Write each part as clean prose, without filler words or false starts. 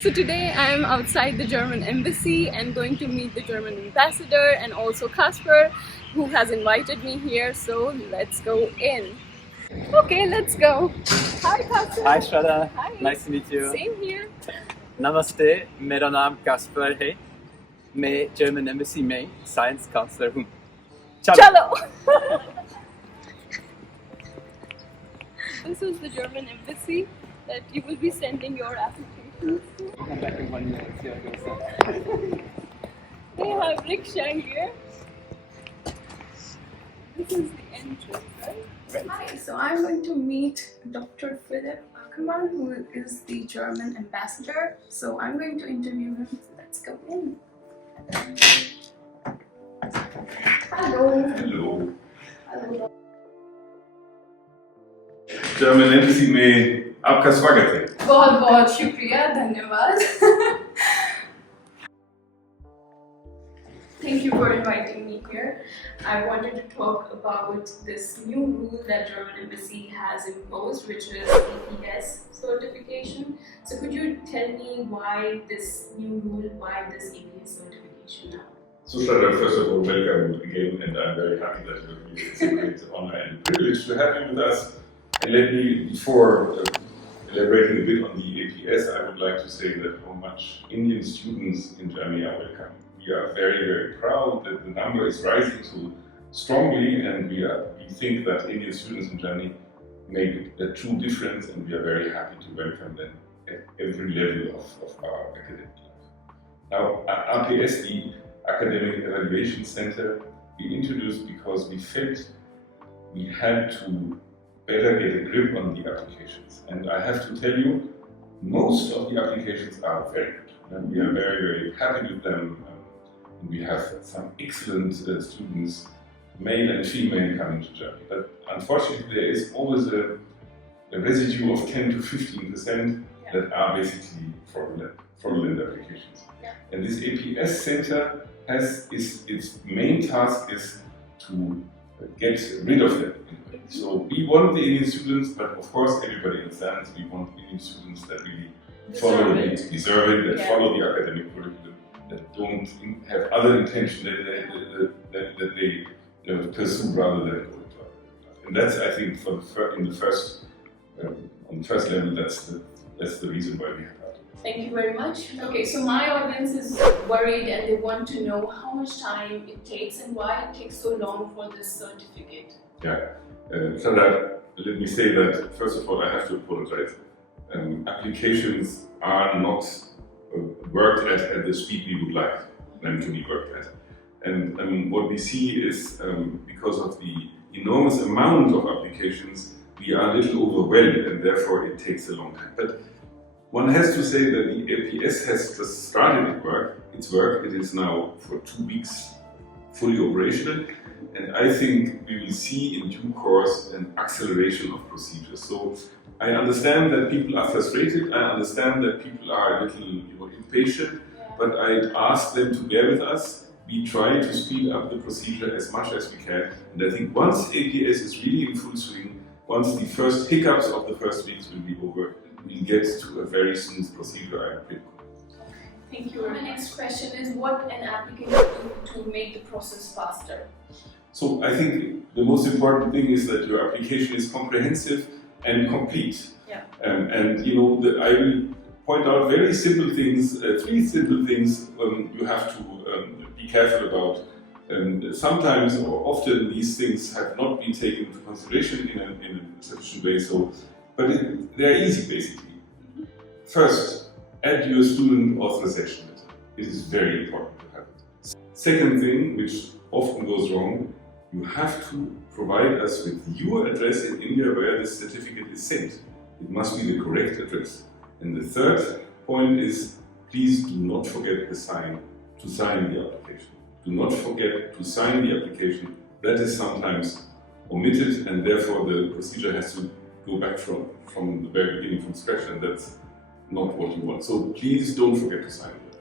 So today I am outside the German embassy and going to meet the German ambassador and also Kasper, who has invited me here. So let's go in. Okay, let's go. Hi Kasper. Hi Shraddha. Hi. Nice to meet you. Same here. Namaste. मेरा नाम Kasper है. मैं German embassy में science counselor हूँ. Chalo. This is the German embassy that you will be sending your applications to. Come back in 1 minute. See how it goes. They have rickshaw here. This is the entrance, right? Hi, so I'm going to meet Dr. Philip Ackermann, who is the German ambassador. So I'm going to interview him. Let's go in. Hello. Hello Hello. German embassy में आपका स्वागत है. बहुत बहुत शुक्रिया, धन्यवाद. Thank you for inviting me here. I wanted to talk about this new rule that German embassy has imposed, which is APS certification. So could you tell me why this new rule, why this APS certification now? So Shraddha, first of all, welcome again, and I'm very happy that you're here. It's a great honor and privilege to have you with us. And let me, before elaborating a bit on the APS, I would like to say that how much Indian students in Germany are welcome. We are very, very proud that the number is rising so strongly, and we think that Indian students in Germany make a true difference, and we are very happy to welcome them at every level of our academic life. Now, APS, the Academic Evaluation Center, we introduced because we felt we had to better get a grip on the applications. And I have to tell you, most of the applications are very good. And we are very, very happy with them. And we have some excellent students, male and female, coming to Germany. But unfortunately, there is always a residue of 10 to 15% that are basically fraudulent applications. Yeah. And this APS center its main task is to get rid of them. So we want the Indian students, but of course everybody understands we want Indian students that really deserve it, that follow the academic curriculum, that don't have other intention that they pursue rather than go into academic life. And that's, I think, on the first level, that's the reason why we have that. Thank you very much. Okay, so my audience is worried and they want to know how much time it takes and why it takes so long for this certificate. Yeah, so let me say that first of all I have to apologize. Applications are not worked at the speed we would like them to be worked at. And what we see is because of the enormous amount of applications, we are a little overwhelmed and therefore it takes a long time. But one has to say that the APS has just started its work. It is now for 2 weeks fully operational, and I think we will see in due course an acceleration of procedures. So I understand that people are frustrated, I understand that people are a little impatient, but I ask them to bear with us. We try to speed up the procedure as much as we can, and I think once APS is really in full swing, once the first hiccups of the first weeks will be over, we'll get to a very smooth procedure, I'm pretty confident. Thank you. My next question is what an applicant can do to make the process faster? So I think the most important thing is that your application is comprehensive and complete. Yeah. And you know, I will point out very simple things, 3 simple things you have to be careful about. Sometimes or often these things have not been taken into consideration in a sufficient way. But they're easy basically. First, add your student authorization letter. It is very important to have it. Second thing, which often goes wrong, you have to provide us with your address in India where this certificate is sent. It must be the correct address. And the third point is, please do not forget to sign the application. Do not forget to sign the application. That is sometimes omitted, and therefore the procedure has to go back from the very beginning, from scratch, and that's not what you want. So please don't forget to sign it.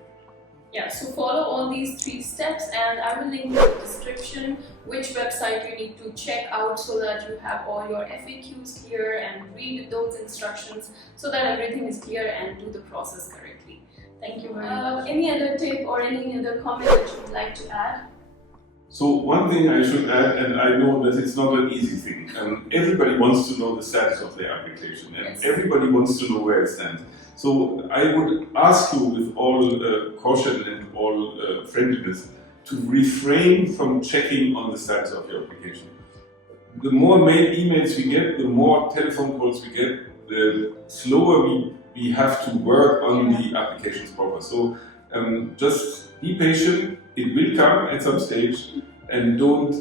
Yeah, so follow all these 3 steps and I will link in the description which website you need to check out so that you have all your FAQs clear and read those instructions so that everything is clear and do the process correctly. Thank you very much. Any other tip or any other comment that you would like to add? So one thing I should add, and I know that it's not an easy thing, everybody wants to know the status of their application, and Yes. everybody wants to know where it stands. So I would ask you with all caution and all friendliness to refrain from checking on the status of your application. The more emails we get, the more telephone calls we get, the slower we have to work on the applications proper. So just be patient, it will come at some stage, and don't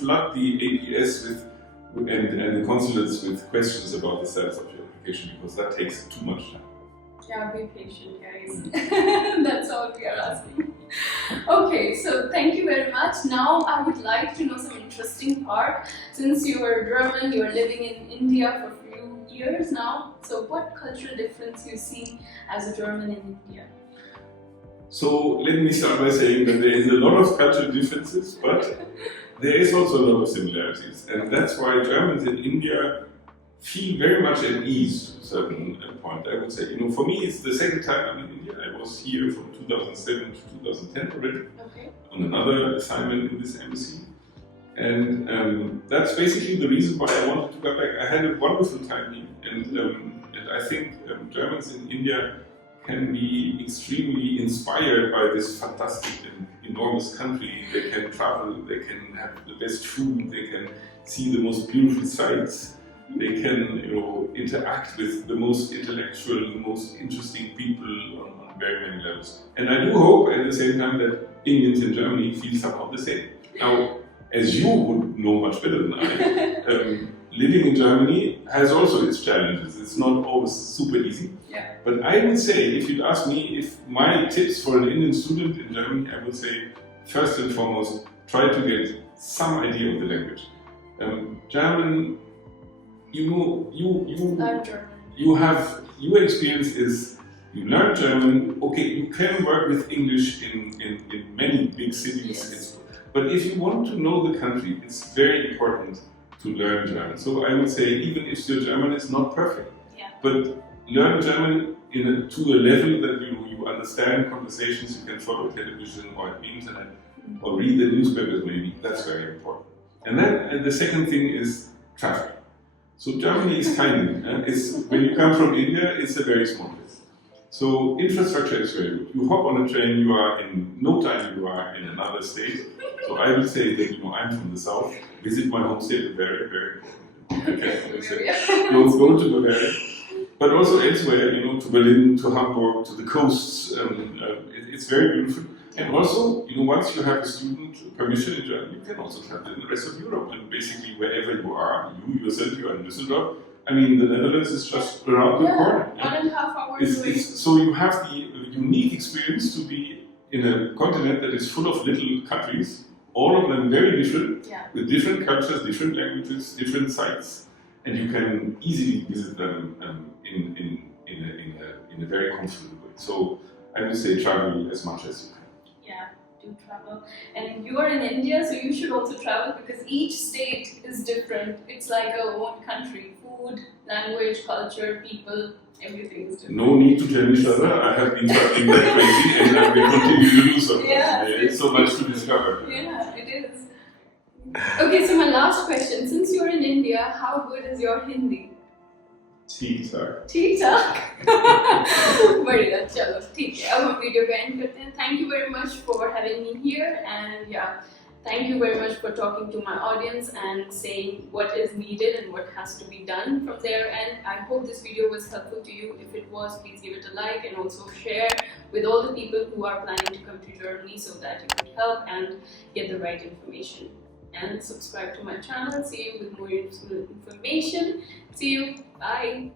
flood the APS and the consulates with questions about the status of your application, because that takes too much time. Yeah, be patient, guys. That's all we are asking. Okay, so thank you very much. Now I would like to know some interesting part. Since you are German, you are living in India for a few years now. So what cultural difference you see as a German in India? So let me start by saying that there is a lot of cultural differences, but there is also a lot of similarities. And that's why Germans in India feel very much at ease to a certain point. I would say, for me, it's the second time I'm in India. I was here from 2007 to 2010 already, on another assignment in this embassy. And that's basically the reason why I wanted to come back. I had a wonderful time here, and I think Germans in India can be extremely inspired by this fantastic and enormous country. They can travel, they can have the best food, they can see the most beautiful sights. They can, interact with the most intellectual, the most interesting people on very many levels. And I do hope at the same time that Indians in Germany feel somehow the same. Now, as you would know much better than I, living in Germany has also its challenges. It's not always super easy. Yeah. But I would say, if you'd ask me if my tips for an Indian student in Germany, I would say, first and foremost, try to get some idea of the language. German, Learn German. your experience is you learn German. Okay, you can work with English in many big cities. Yes. But if you want to know the country, it's very important to learn German. So I would say, even if your German is not perfect, but learn German to a level that you understand conversations, you can follow television or the internet, or read the newspapers maybe. That's very important. And then the second thing is traffic. So Germany is tiny, and when you come from India, it's a very small place. So infrastructure is very good. You hop on a train, you are in no time you are in another state. So I would say that I'm from the south. Visit my home state, very, very important. Okay, go to Bavaria, but also elsewhere. To Berlin, to Hamburg, to the coasts. It's very beautiful. And also, once you have a student permission in Germany, you can also travel in the rest of Europe, and basically wherever you are, you yourself, you are in Düsseldorf. I mean, the Netherlands is just around the corner. 1.5 hours away. So you have the unique experience to be in a continent that is full of little countries, all of them very different, with different cultures, different languages, different sites, and you can easily visit them in a very comfortable way. So I would say travel as much as you can. Yeah, do travel. And you are in India, so you should also travel, because each state is different. It's like a own country. Food, language, culture, people, everything is different. No need to tell me, Shraddha. I have been traveling that crazy, and I will continue to do so. It's so much to discover. Yeah, it is. Okay, so my last question. Since you're in India, how good is your Hindi? ठीक-ठाक. ठीक-ठाक. बढ़िया, चलो ठीक है. अब हम video को and करते हैं. Thank you very much for having me here, and thank you very much for talking to my audience and saying what is needed and what has to be done from there. And I hope this video was helpful to you. If it was, please give it a like and also share with all the people who are planning to come to Germany, so that you can help and get the right information. And subscribe to my channel. See you with more useful information. See you. Bye.